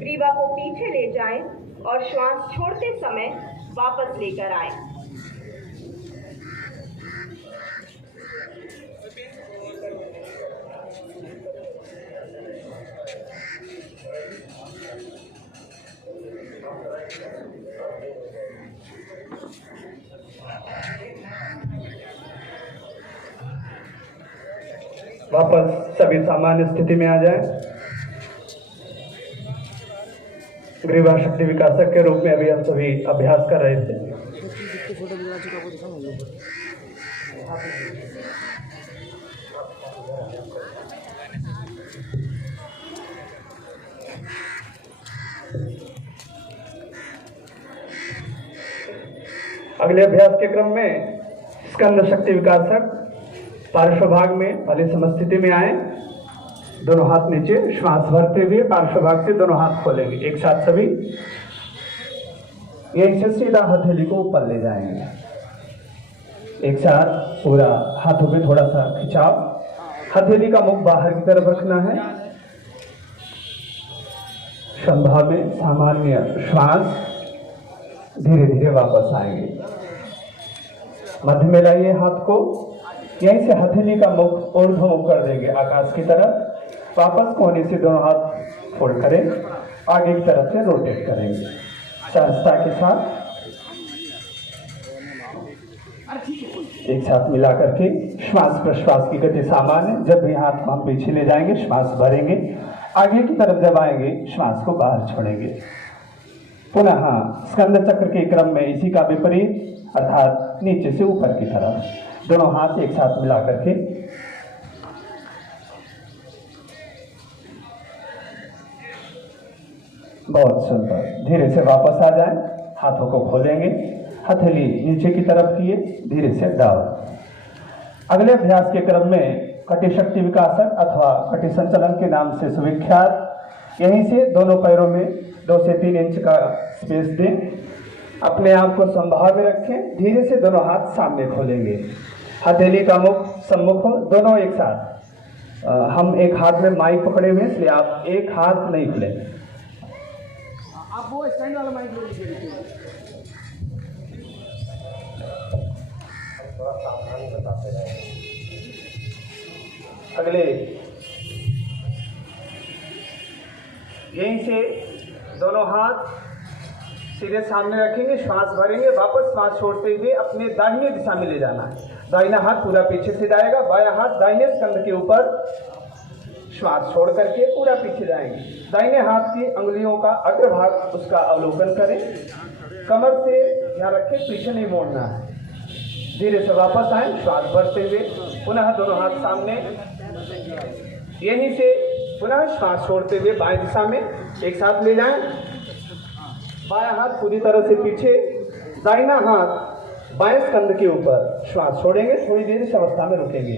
ग्रीवा को पीछे ले जाएं और श्वास छोड़ते समय वापस लेकर आएं। वापस सभी सामान्य स्थिति में आ जाएं। ग्रीवा शक्ति विकासक के रूप में अभी हम सभी अभ्यास कर रहे थे। अगले अभ्यास के क्रम में स्कंद शक्ति विकासक पार्श्व भाग में पहले समस्थिति में आए, दोनों हाथ नीचे, श्वास भरते हुए पार्श्व भाग से दोनों हाथ खोलेंगे एक साथ सभी। यहीं से सीधा हथेली को ऊपर ले जाएंगे, एक साथ पूरा हाथों पे थोड़ा सा खिंचाव, हथेली का मुख बाहर की तरफ रखना है। संभाव में सामान्य श्वास, धीरे धीरे वापस आएंगे। मध्य में लाइए हाथ को, यहीं से हथेली का मुख ऊर्ध्वमुख कर देंगे आकाश की तरफ। वापस कोने से दोनों हाथ फोल्ड करें, आगे की तरफ से रोटेट करेंगे सहजता के साथ। एक साथ मिला करके श्वास प्रश्वास की गति सामान्य। जब भी हाथ को हम पीछे ले जाएंगे श्वास भरेंगे, आगे की तरफ जब आएंगे श्वास को बाहर छोड़ेंगे। पुनः स्कंद चक्र के क्रम में इसी का विपरीत, अर्थात नीचे से ऊपर की तरफ दोनों हाथ एक साथ मिला करके बहुत सुंदर। धीरे से वापस आ जाएं, हाथों को खोलेंगे, हथेली नीचे की तरफ किए, धीरे से डाउन। अगले अभ्यास के क्रम में कटी शक्ति विकासक अथवा कटी संचलन के नाम से सुविख्यात, यहीं से दोनों पैरों में 2 से 3 इंच का स्पेस दें। अपने आप को संभाव में रखें, धीरे से दोनों हाथ सामने खोलेंगे, हथेली का मुख सम्मुख हो, दोनों एक साथ। हम एक हाथ में माइक पकड़े हुए इसलिए आप एक हाथ नहीं खुले। आप वो स्टैंड वाला माइक ले लीजिए। थोड़ा सावधानी बताते रहे। अगले यहीं से दोनों हाथ सीधे सामने रखेंगे, श्वास भरेंगे, वापस श्वास छोड़ते हुए अपने दाहिने दिशा में ले जाना है। दाहिना हाथ पूरा पीछे से जाएगा, बायां हाथ दाहिने स्कंध के ऊपर, श्वास छोड़ करके पूरा पीछे जाएंगे। दाहिने हाथ की अंगुलियों का अग्रभाग उसका अवलोकन करें, कमर से ध्यान रखें, पीछे नहीं मोड़ना है। धीरे से वापस आए, श्वास भरते हुए पुनः दोनों हाथ सामने, यहीं से पुनः श्वास छोड़ते हुए बाएं दिशा में एक साथ ले जाएं। बायां हाथ पूरी तरह से पीछे, दाहिना हाथ बाएं स्कंध के ऊपर, श्वास छोड़ेंगे, थोड़ी देर इस अवस्था में रुकेंगे।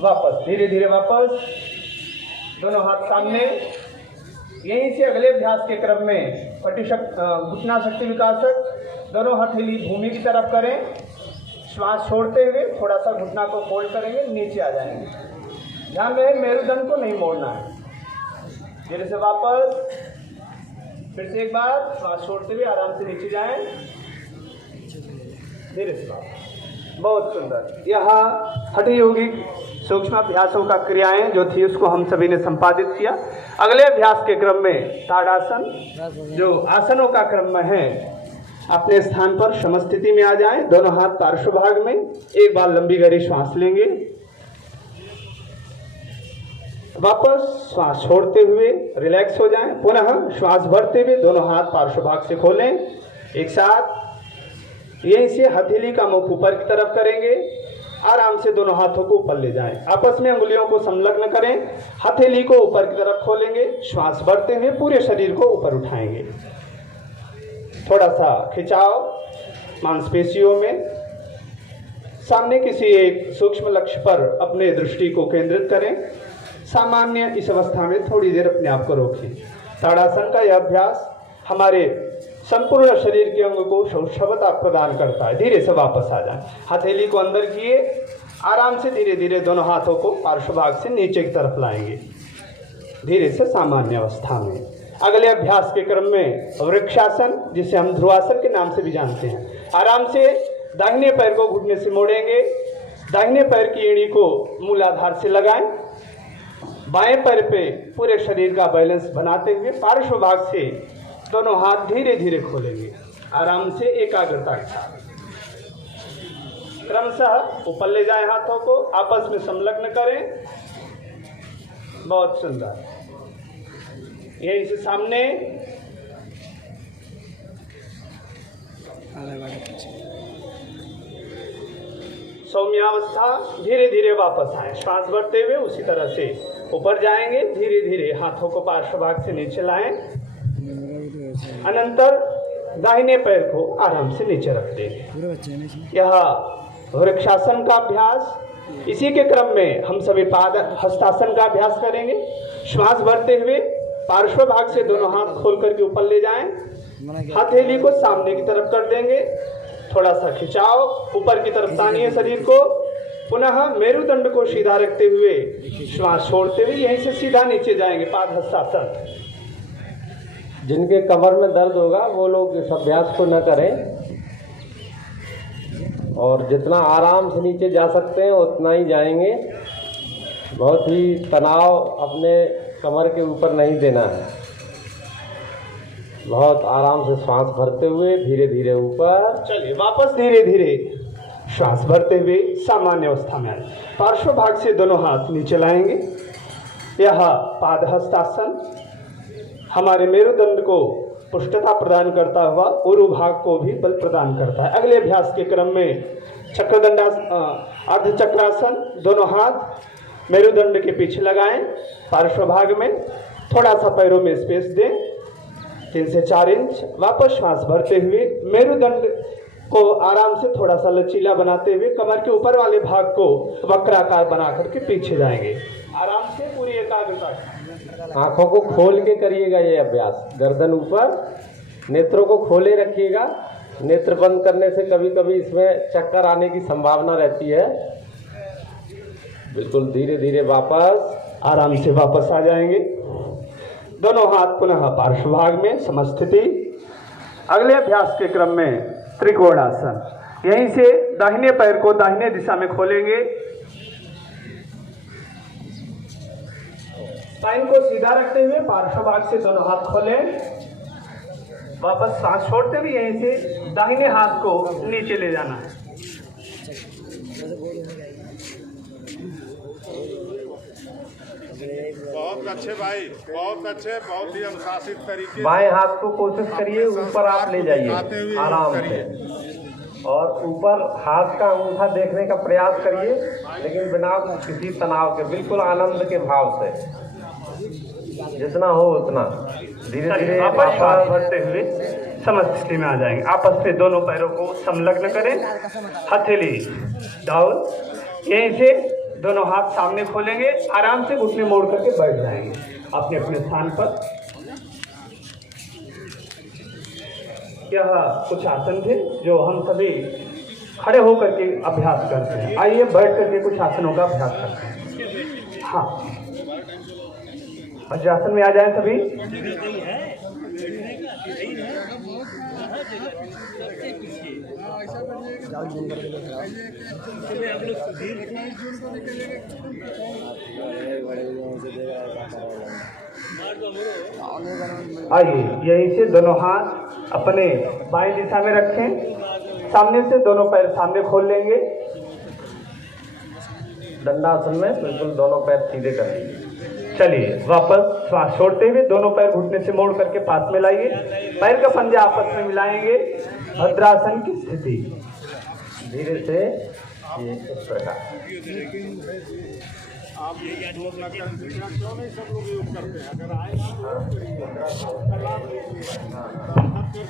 वापस धीरे धीरे वापस, दोनों हाथ सामने। यहीं से अगले अभ्यास के क्रम में घुटना शक्ति विकासक, दोनों हथेली भूमि की तरफ करें, श्वास छोड़ते हुए थोड़ा सा घुटना को फोल्ड करेंगे, नीचे आ जाएंगे। ध्यान रहे मेरुदंड को नहीं मोड़ना है। धीरे से वापस, फिर से एक बार श्वास छोड़ते हुए आराम से नीचे जाएं, धीरे से वापस। बहुत सुंदर। यहाँ हठ योगिक सूक्ष्म अभ्यासों का क्रियाएं जो थी उसको हम सभी ने संपादित किया। अगले अभ्यास के क्रम में ताड़ासन, जो आसनों का क्रम में है, अपने स्थान पर समस्थिति में आ जाएं, दोनों हाथ पार्श्व भाग में, एक बार लंबी गहरी श्वास लेंगे, वापस श्वास छोड़ते हुए रिलैक्स हो जाएं, पुनः श्वास भरते हुए दोनों हाथ पार्श्व भाग से खोलें एक साथ। यहीं से हथेली का मुख ऊपर की तरफ करेंगे, आराम से दोनों हाथों को ऊपर ले जाएं, आपस में अंगुलियों को संलग्न करें, हथेली को ऊपर की तरफ खोलेंगे, श्वास भरते हुए पूरे शरीर को ऊपर उठाएंगे। थोड़ा सा खिंचाव मांसपेशियों में, सामने किसी एक सूक्ष्म लक्ष्य पर अपने दृष्टि को केंद्रित करें। सामान्य इस अवस्था में थोड़ी देर अपने आप को रोकें। ताड़ासन का यह अभ्यास हमारे संपूर्ण शरीर के अंग को सौष्ठवता प्रदान करता है। धीरे से वापस आ जाए, हथेली को अंदर किए, आराम से धीरे धीरे दोनों हाथों को पार्श्व भाग से नीचे की तरफ लाएंगे। धीरे से सामान्य अवस्था में। अगले अभ्यास के क्रम में वृक्षासन, जिसे हम ध्रुवासन के नाम से भी जानते हैं। आराम से दाहिने पैर को घुटने से मोड़ेंगे, दाहिने पैर की एड़ी को मूलाधार से लगाएं, बाएं पैर पे पूरे शरीर का बैलेंस बनाते हुए पार्श्व भाग से दोनों हाथ धीरे धीरे खोलेंगे, आराम से एकाग्रता के साथ। क्रमशः ऊपर ले जाएं, हाथों को आपस में संलग्न करें। बहुत सुंदर। यहीं से सामने सौम्यावस्था, धीरे धीरे वापस आए, श्वास भरते हुए उसी तरह से ऊपर जाएंगे। धीरे धीरे हाथों को पार्श्व भाग से नीचे लाएं। अनंतर दाहिने पैर को आराम से नीचे रख देंगे। यह वृक्षासन का अभ्यास। इसी के क्रम में हम सभी पाद हस्तासन का अभ्यास करेंगे। श्वास भरते हुए पार्श्व भाग से दोनों हाथ खोल करके ऊपर ले जाएं, हथेली को सामने की तरफ कर देंगे, थोड़ा सा खिंचाव, ऊपर की तरफ तानिए शरीर को। पुनः मेरुदंड को सीधा रखते हुए श्वास छोड़ते हुए यहीं से सीधा नीचे जाएंगे, पाद हस्तासन। जिनके कमर में दर्द होगा वो लोग इस अभ्यास को न करें और जितना आराम से नीचे जा सकते हैं उतना ही जाएंगे। बहुत ही तनाव अपने कमर के ऊपर नहीं देना है। बहुत आराम से श्वास भरते हुए धीरे धीरे ऊपर। चलिए वापस धीरे धीरे श्वास भरते हुए सामान्य अवस्था में आए। पार्श्व भाग से दोनों हाथ नीचे लाएंगे। यह पाद हस्तासन हमारे मेरुदंड को पुष्टता प्रदान करता हुआ उरु भाग को भी बल प्रदान करता है। अगले अभ्यास के क्रम में अर्धचक्रासन, दोनों हाथ मेरुदंड के पीछे लगाएं, पार्श्व भाग में थोड़ा सा पैरों में स्पेस दें, 3 से 4 इंच। वापस श्वास भरते हुए मेरुदंड को आराम से थोड़ा सा लचीला बनाते हुए कमर के ऊपर वाले भाग को वक्राकार बना करके पीछे जाएंगे, आराम से पूरी एकाग्रता। आंखों को खोल के करिएगा ये अभ्यास। गर्दन ऊपर, नेत्रों को खोले रखिएगा। नेत्र बंद करने से कभी कभी इसमें चक्कर आने की संभावना रहती है। बिल्कुल धीरे धीरे वापस, आराम से वापस आ जाएंगे। दोनों हाथ पुनः पार्श्व भाग में समस्थिति। अगले अभ्यास के क्रम में त्रिकोणासन। यहीं से दाहिने पैर को दाहिने दिशा में खोलेंगे, स्पाइन को सीधा रखते हुए पार्श्व भाग से दोनों हाथ खोलें। वापस सांस छोड़ते हुए यहीं से दाहिने हाथ को नीचे ले जाना है। बहुत अच्छे भाई, बहुत अच्छे, बहुत ही अनुशासित तरीके। बाएं हाथ को कोशिश करिए ऊपर आप ले जाइए आराम से, और ऊपर हाथ का अंगूठा देखने का प्रयास करिए, लेकिन बिना किसी तनाव के, बिल्कुल आनंद के भाव से, जितना हो उतना। धीरे धीरे वापस श्वास भरते हुए समस्थिति में आ जाएंगे। आपस में दोनों पैरों को संलग्न करें, हथेली डाउन। यहीं से दोनों हाथ सामने खोलेंगे, आराम से घुटने मोड़ करके बैठ जाएंगे अपने अपने स्थान पर। यह कुछ आसन थे जो हम सभी खड़े होकर के अभ्यास करते हैं। आइए बैठ करके कुछ आसनों का अभ्यास करते हैं। हाँ, वज्रासन में आ जाएं सभी। आइए यहीं से दोनों हाथ अपने बाएं दिशा में रखें, सामने से दोनों पैर सामने खोल लेंगे। दंडासन में बिल्कुल दोनों पैर सीधे कर लीजिए। चलिए वापस श्वास छोड़ते हुए दोनों पैर घुटने से मोड़ करके पास में लाइए, पैर का पंजा आपस में मिलाएंगे, भद्रासन की स्थिति। धीरे से ये इस प्रकार। आप क्यों नहीं सब लोग योग करते हैं? अगर आए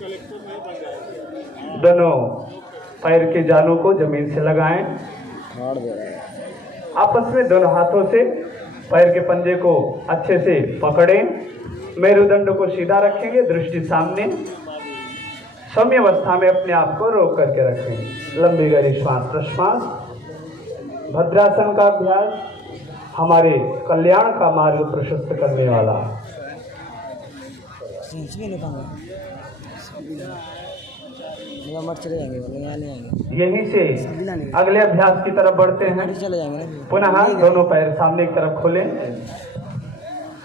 कलेक्टर नहीं बन जाएगा। दोनों पैर के जालों को जमीन से लगाएं, आपस में दोनों हाथों से पैर के पंजे को अच्छे से पकड़ें, मेरुदंड को सीधा रखेंगे, दृष्टि सामने। सौम्य अवस्था में अपने आप को रोक करके रखें। लंबी गहरी श्वास प्रश्वास। भद्रासन का अभ्यास। हमारे कल्याण का मार्ग प्रशस्त करने वाला। चले जाएंगे, यहाँ नहीं आएंगे। यहीं से अगले अभ्यास की तरफ बढ़ते हैं। चले जाएंगे ना। पुनः दोनों पैर सामने की तरफ खोलें।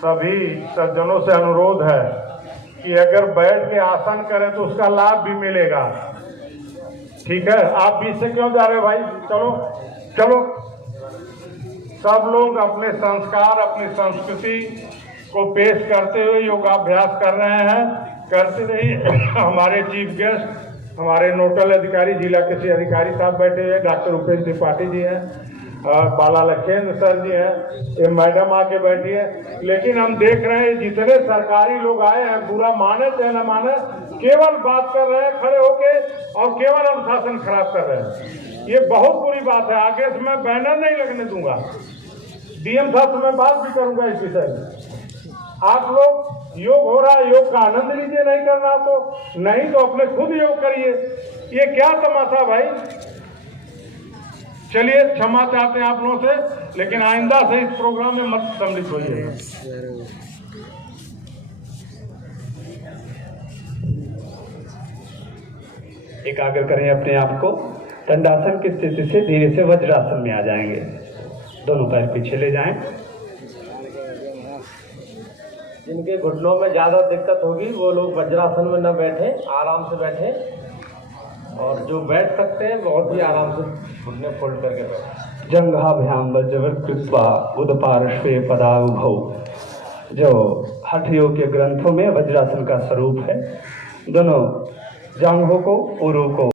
सभी सज्जनों से अनुरोध है कि अगर बैठ के आसन करें तो उसका लाभ भी मिलेगा। ठीक है, आप बीच से क्यों जा रहे हो भाई? चलो चलो, सब लोग अपने संस्कार, अपनी संस्कृति को पेश करते हुए योगाभ्यास कर रहे हैं। करते रहिए। हमारे चीफ गेस्ट, हमारे नोडल अधिकारी, जिला कृषि अधिकारी साहब बैठे हुए, डॉक्टर उपेश त्रिपाठी जी हैं, बाला लखेंद्र सर जी हैं, ये मैडम आके बैठी है। लेकिन हम देख रहे हैं जितने सरकारी लोग आए हैं, बुरा माने चाहे न माने, केवल बात कर रहे हैं खड़े होके और केवल अनुशासन खराब कर रहे हैं। ये बहुत बुरी बात है। आगे से मैं बैनर नहीं लगने दूंगा। डीएम साहब से मैं बात भी करूंगा इस विषय में। आप लोग योग हो रहा है, योग का आनंद लीजिए। नहीं करना तो नहीं, तो अपने खुद योग करिए। ये क्या तमाशा भाई? चलिए, क्षमा चाहते हैं आप लोगों से, लेकिन आइंदा से इस प्रोग्राम में मत सम्मिलित होइए। एकाग्र करें अपने आप को। दंडासन की स्थिति से धीरे से वज्रासन में आ जाएंगे। दोनों पैर पीछे ले जाएं। जिनके घुटनों में ज़्यादा दिक्कत होगी वो लोग वज्रासन में न बैठे, आराम से बैठे। और जो बैठ सकते हैं बहुत ही आराम से घुटने फोल्ड करके बैठे। जंघाभ्याम वज्रवत् कृत्वा उदपार्श्वे पदावुभौ, जो हठ योग के ग्रंथों में वज्रासन का स्वरूप है। दोनों जांघों को, उरों को